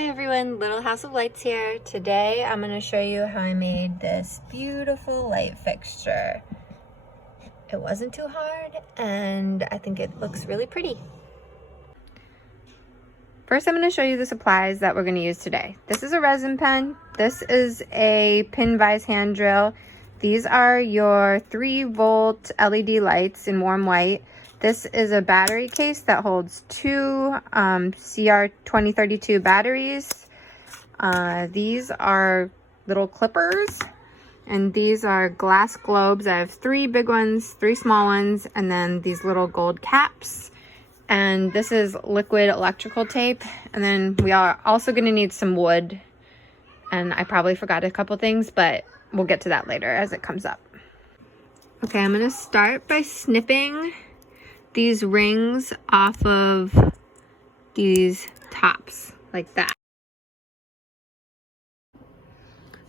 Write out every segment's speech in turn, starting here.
Hi everyone, Little House of Lights here. Today I'm going to show you how I made this beautiful light fixture. It wasn't too hard and I think it looks really pretty. First I'm going to show you the supplies that we're going to use today. This is a resin pen. This is a pin vise hand drill. These are your 3-volt LED lights in warm white. This is a battery case that holds two CR2032 batteries. These are little clippers, and these are glass globes. I have 3 big ones, 3 small ones, and then these little gold caps. And this is liquid electrical tape. And then we are also going to need some wood. And I probably forgot a couple things, but we'll get to that later as it comes up. Okay, I'm going to start by snipping these rings off of these tops like that.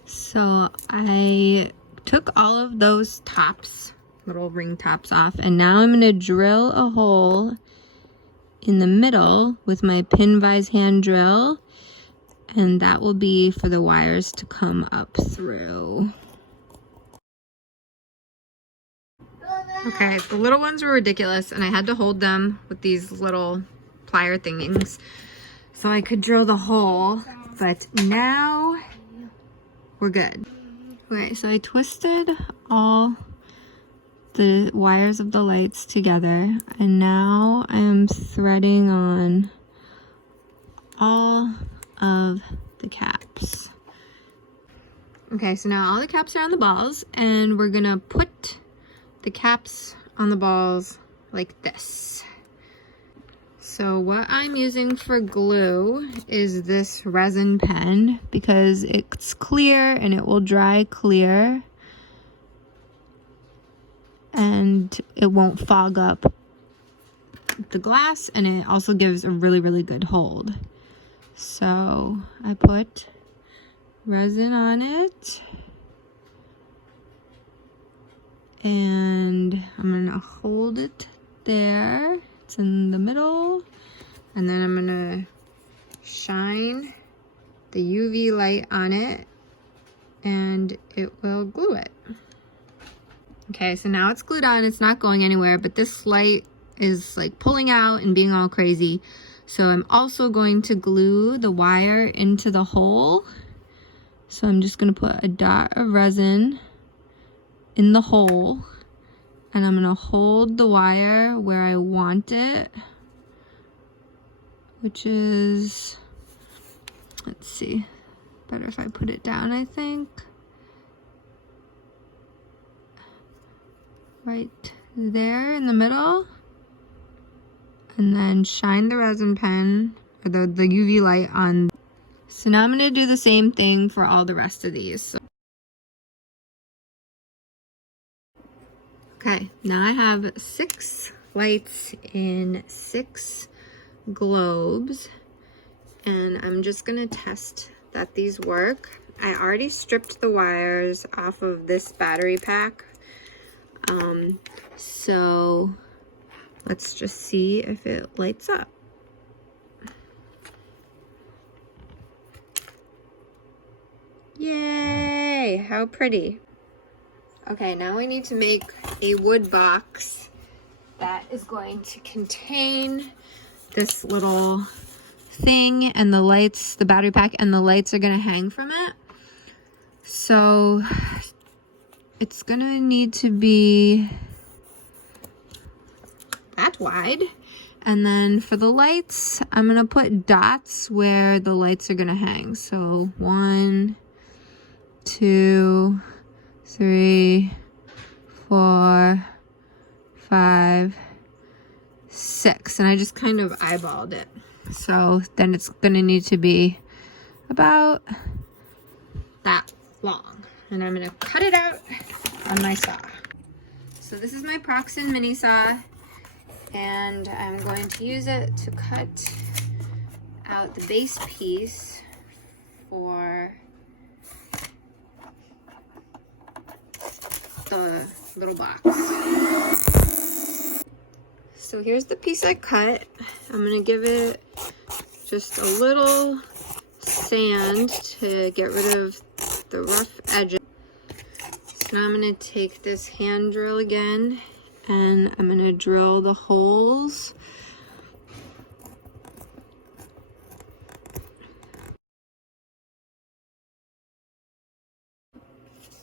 So I took all of those tops, little ring tops off, and now I'm going to drill a hole in the middle with my pin vise hand drill, and that will be for the wires to come up through. Okay, the little ones were ridiculous and I had to hold them with these little plier thingies so I could drill the hole, but now we're good. Okay, so I twisted all the wires of the lights together and now I am threading on all of the caps. Okay, so now all the caps are on the balls and we're gonna put the caps on the balls like this. So what I'm using for glue is this resin pen because it's clear and it will dry clear and it won't fog up the glass, and it also gives a really good hold. So I put resin on it. And I'm gonna hold it there. It's in the middle. And then I'm gonna shine the UV light on it and it will glue it. Okay, so now it's glued on. It's not going anywhere, but this light is like pulling out and being all crazy. So I'm also going to glue the wire into the hole. So I'm just gonna put a dot of resin in the hole and I'm gonna hold the wire where I want it, which is, let's see, better if I put it down, I think. Right there in the middle, and then shine the resin pen or the UV light on. So now I'm gonna do the same thing for all the rest of these. Okay, now I have 6 lights in 6 globes, and I'm just gonna test that these work. I already stripped the wires off of this battery pack, so let's just see if it lights up. Yay, how pretty. Okay, now we need to make a wood box that is going to contain this little thing and the lights, the battery pack, and the lights are gonna hang from it. So it's gonna need to be that wide. And then for the lights, I'm gonna put dots where the lights are gonna hang. So 1, 2, 3, 4, 5, 6, and I just kind of eyeballed it. So then it's gonna need to be about that long, and I'm gonna cut it out on my saw. So this is my Proxen mini saw, and I'm going to use it to cut out the base piece for the little box. So here's the piece I cut. I'm gonna give it just a little sand to get rid of the rough edges. So now I'm going to take this hand drill again and I'm going to drill the holes.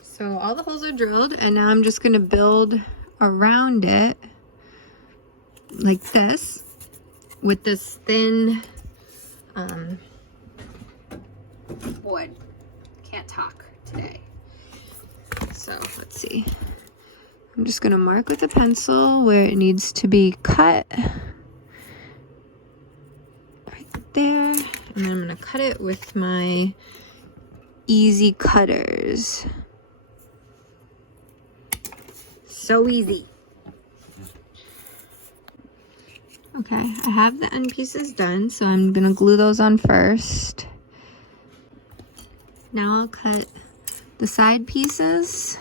So all the holes are drilled and now I'm just going to build around it like this with this thin wood. Can't talk today. So let's see. I'm just going to mark with a pencil where it needs to be cut. Right there. And then I'm going to cut it with my easy cutters. So easy. Okay, I have the end pieces done, so I'm going to glue those on first. Now I'll cut the side pieces.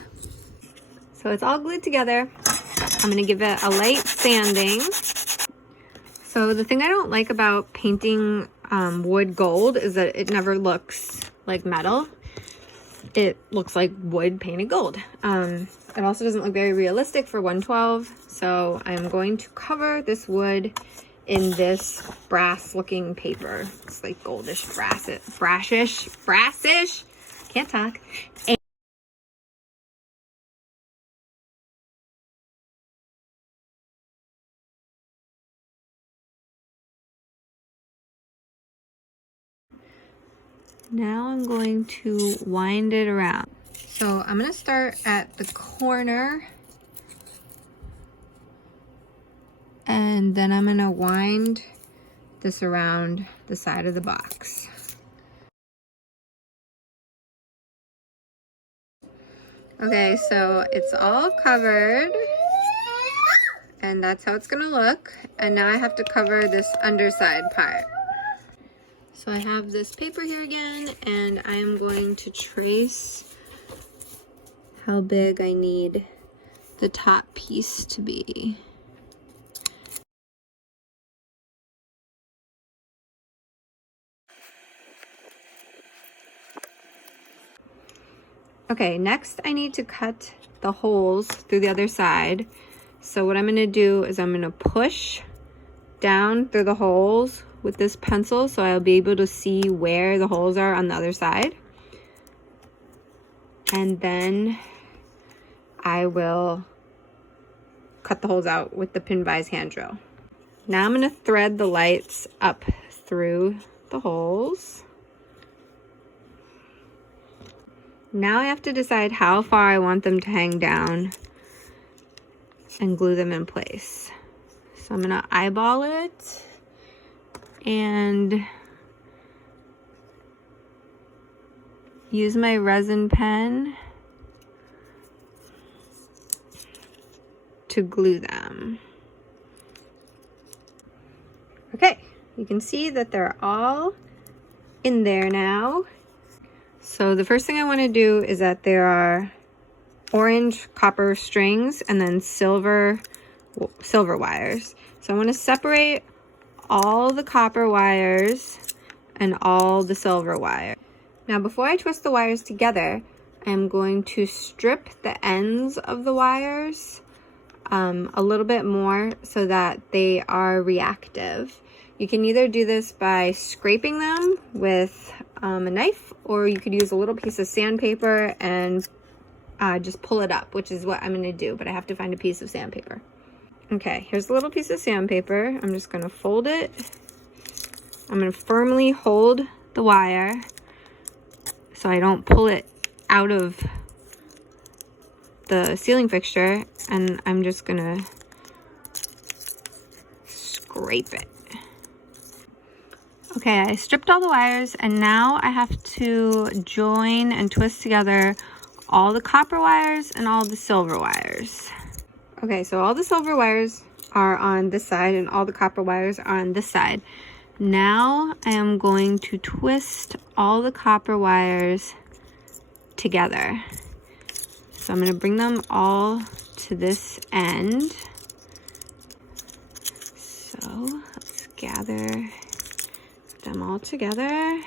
So it's all glued together. I'm going to give it a light sanding. So the thing I don't like about painting wood gold is that it never looks like metal. It looks like wood painted gold. It also doesn't look very realistic for 112. So I'm going to cover this wood in this brass looking paper. It's like goldish, brassish. Can't talk. And now I'm going to wind it around. So I'm going to start at the corner and then I'm going to wind this around the side of the box. Okay, so it's all covered and that's how it's going to look. And now I have to cover this underside part. So I have this paper here again and I am going to trace how big I need the top piece to be. Okay, next I need to cut the holes through the other side. So what I'm going to do is I'm going to push down through the holes with this pencil so I'll be able to see where the holes are on the other side. And then I will cut the holes out with the pin vise hand drill. Now I'm going to thread the lights up through the holes. Now I have to decide how far I want them to hang down and glue them in place. So I'm going to eyeball it and use my resin pen to glue them. Okay, you can see that they're all in there now. So the first thing I want to do is that there are orange copper strings and then silver wires. So I want to separate all the copper wires and all the silver wires. Now before I twist the wires together, I'm going to strip the ends of the wires a little bit more so that they are reactive. You can either do this by scraping them with a knife, or you could use a little piece of sandpaper and just pull it up, which is what I'm going to do, but I have to find a piece of sandpaper. Okay, here's a little piece of sandpaper. I'm just going to fold it. I'm going to firmly hold the wire so I don't pull it out of the ceiling fixture, and I'm just going to scrape it. Okay, I stripped all the wires and now I have to join and twist together all the copper wires and all the silver wires. Okay, so all the silver wires are on this side and all the copper wires are on this side. Now I am going to twist all the copper wires together. So I'm going to bring them all to this end. So let's gather them all together.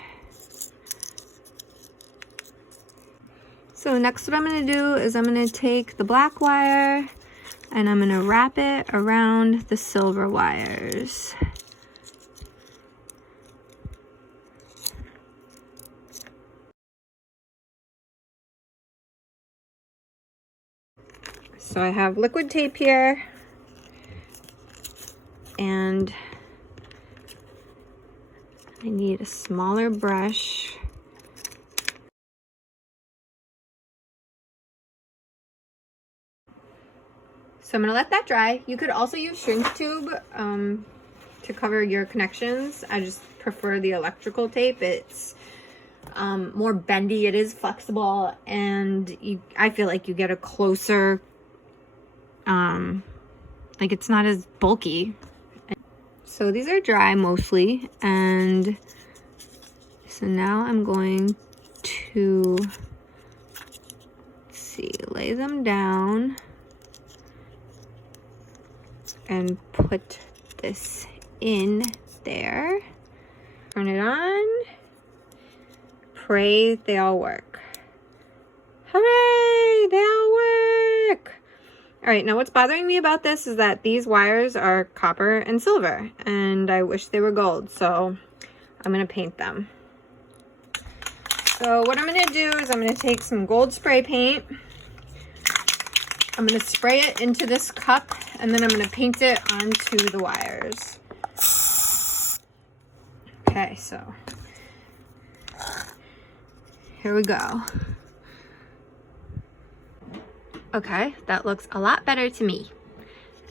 So next what I'm going to do is I'm going to take the black wire and I'm going to wrap it around the silver wires. So I have liquid tape here, and I need a smaller brush. So I'm gonna let that dry. You could also use shrink tube to cover your connections. I just prefer the electrical tape. It's more bendy, it is flexible, and I feel like you get a closer, like it's not as bulky. So these are dry mostly, and so now I'm going to, let's see, lay them down and put this in there. Turn it on. Pray they all work. Hooray! They all work! Alright, now what's bothering me about this is that these wires are copper and silver, and I wish they were gold, so I'm going to paint them. So what I'm going to do is I'm going to take some gold spray paint. I'm going to spray it into this cup, and then I'm going to paint it onto the wires. Okay, so here we go. Okay, that looks a lot better to me.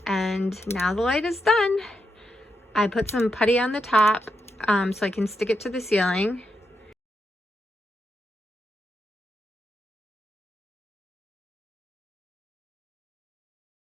And now the light is done. I put some putty on the top so I can stick it to the ceiling.